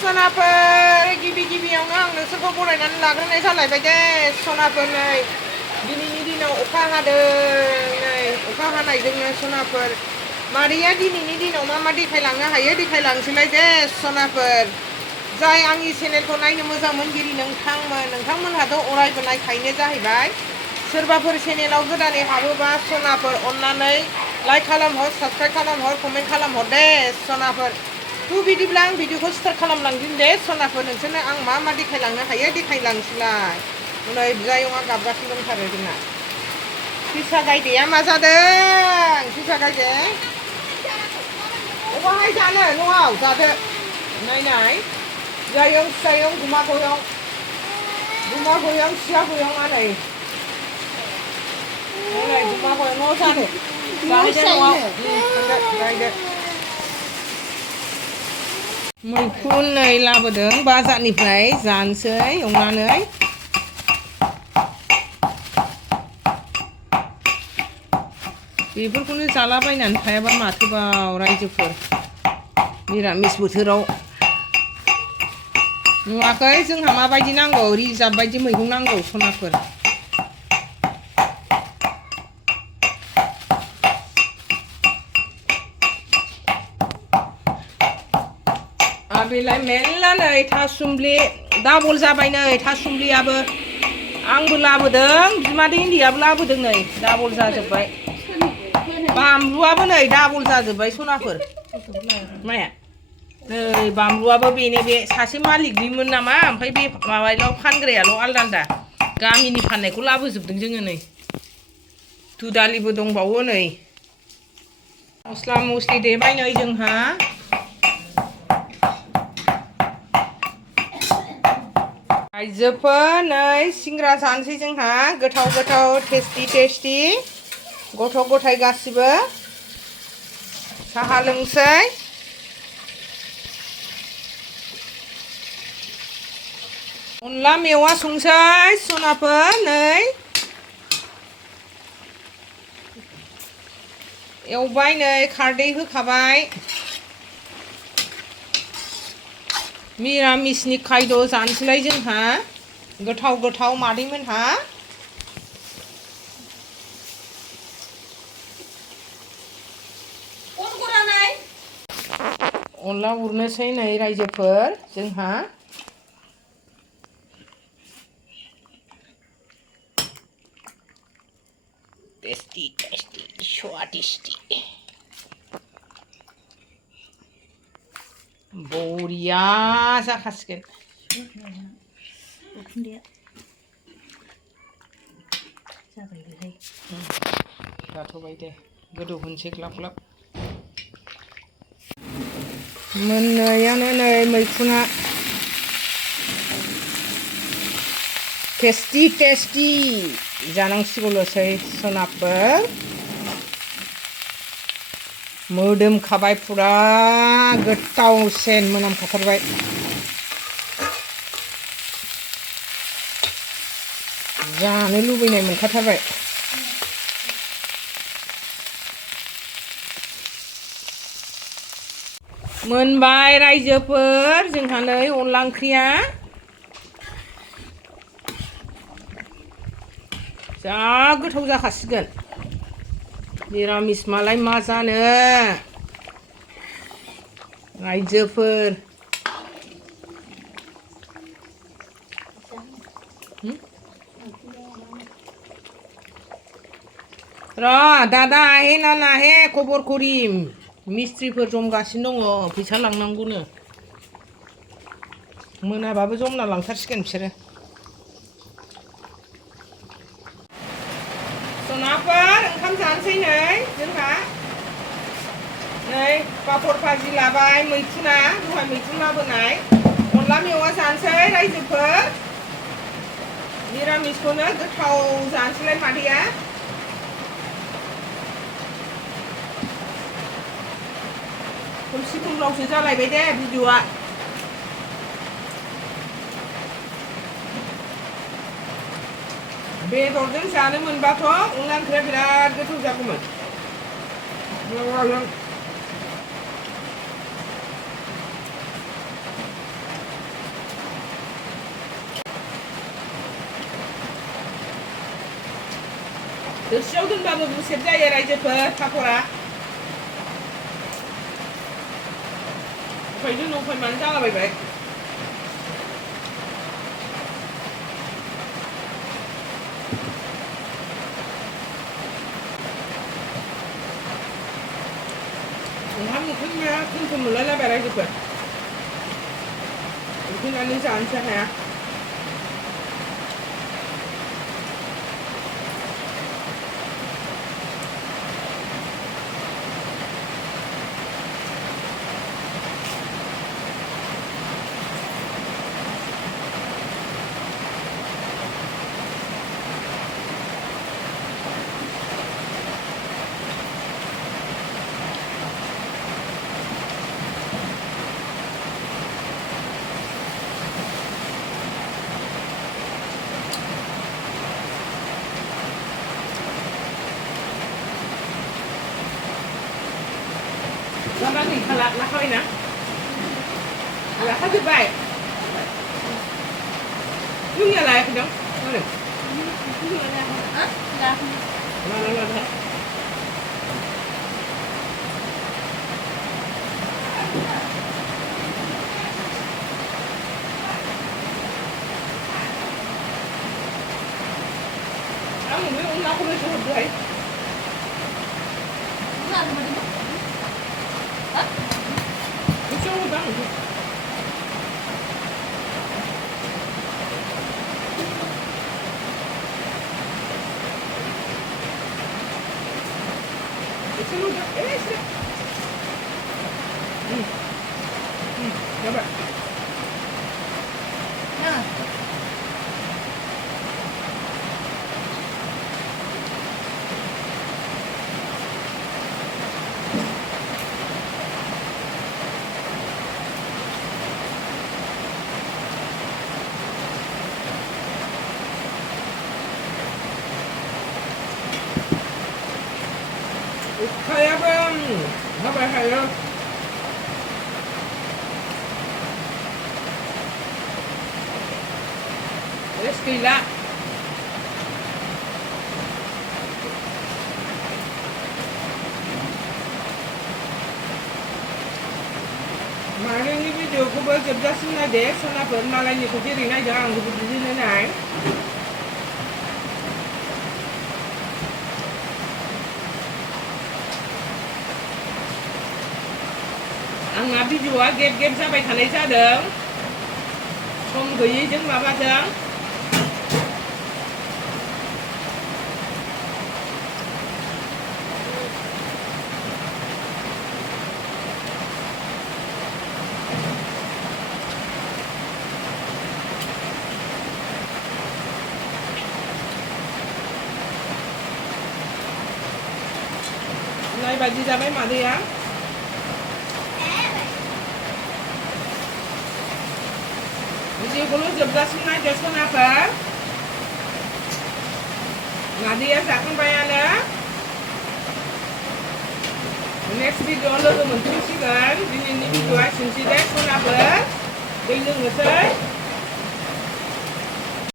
सनाफोर गिबियावनो आं नोंसोरखौ बरायनानै लाग्रोनाय जालायबाय दे सनाफोर नै दिनैनि दिनाव अखा हादों नै अखा हानायजोंनो सनाफोर मादैया दिनैनि दिनाव मा देखायलांनो हायो देखायलांसैलाय दे सनाफोर जाय आंनि चेनेलखौ नायनो मोजां मोनगिरि नोंथांमोनहाथ' अरायबो नायखायो जाहैबाय सोरबाफोर चेनेलाव गोदानै हाबोबा सनाफोर अन्नानै लाइक खालामहर साबस्क्राइब खालामहर कमेन्ट खालामहर दे सनाफोर तु बिदिब्ला आं भिडिअखौ स्टार्ट खालामलांदिनि दे सनाफोर नोंसोरनो आं मा देखायलांनो हायो देखायलांसैलाय नै बिजायंआ गाबगासिनो दंथारो जोंना फिसा गायदेया मा जादों फिसा गायदे अबाहाय जानो न'आव जादो नायनाय जायं गुमा गयं सिया गयंआ नै गुमा गयं न'आव जानो जाहैदो न'आव गायदो मैखुन नै लाबोदों बाजारनिफ्राय जानोसै एवनानै बेफोरखौनो जालाबायनानै थायाबा माथोबाव रायजोफोर मिरामिस बोथोराव नुवाखै जोंहा माबायदि नांगौ रिजार्भ बायदि मैगं नांगौ सनाफोर बेलाय मेरला नै थासुमलि डाबल जाबाय नै थासुमलियाबो आंबो लाबोदों बिमादै उन्दैयाबो लाबोदों नै डाबल जाजोब्बाय बानलुआबो नै डाबल जाजोब्बाय सनाफोर माया नै बानलुआबो बेनो बे सासे मालिकनिमोन नामा ओमफ्राय बे माबायाव फानग्रायाल' आलदा गामिनि फाननायखौ लाबोजोबदों जोङो नै दुदालिबो दंबावो नै मस्ला मस्लि देबाय नै जोंहा आइजोफोर नै सिंग्रा जानोसै जोंहा गोथाव टेस्टि गथ' गथाय गासिबो साहा लोंसै अनला मेवा संसै सनाफोर नै एवबाय नै खारदै होखाबाय मिरामिसनि खायद' जानोसैलाय जोंहा गोथाव मादैमोनहा अनला उरनोसै नै रायजोफोर जोंहा टेस्टि स्वादिष्टि बरिया जाखासिगोन जाथ'बाय दे गोदौ होनसै ग्लाब मोननायानो नै मैखुना टेस्टि जानांसिगौल'सै सनाफोर मोदोमखाबाय फुरा गोथाव सेन मोनामखाथारबाय जानो लुबैनाय मोनखाथारबाय मोनबाय रायजोफोर जोंहा नै अनला ओंख्रिया जा गोथाव जाखासिगोन मिरामिस मालाय मा जानो रायजोफोर र' दादा आहे ना नाहे खबर करिम मिस्ट्रिफोर जमगासिनो दङ फैसा लांनांगौनो मोनाबाबो जमना लांथारसिगोन बिसोरो सनाफोर ओंखाम जानोसै नै जोंहा नै पापर भाजि लाबाय मैखुना दहाय मैखुन लाबोनाय अनला मेवा जानोसै रायजोफोर मिरामिसखौनो गोथाव जानोसैलाय मादैया खोमसि खोमलावसो जालायबाय दे भिडिअआ बेदरजों जानो मोनबाथ' अनला ओंख्रिया बिराद गोथाव जागौमोन दोसेयाव दोनबाबो गुसेब जायो रायजोफोर पाकरा उफायजों उफाय मानो जालाबायबाय ओंखाम ओंख्रिया खम मोनलायलायबाय रायजोफोर ओंख्रिनानै जानोसै हाया Gambar nih, lah kau ini, lah kau tu baik. Lu ni lah aku dong, mana? Lah. Kamu ni aku boleh suruh dia. Itu orang tu. Itu orang. Sudah. Coba. Nah. Kayak apa ya? Gila. Mana ni video aku buat jelasin ada, sana bermalah ni tu jadi nak jangan aku berdiri ni naik. Ang nabi juga game sampai tanah sadang, không gửi chứng mà ba trắng. Này bà đi ra mấy mà đi á? Video ko lu jelasin aja kenapa? Nadia akan bayar. Next video lo teman-teman sih kan, ini video action sih deh kenapa? Bingung nggak sih?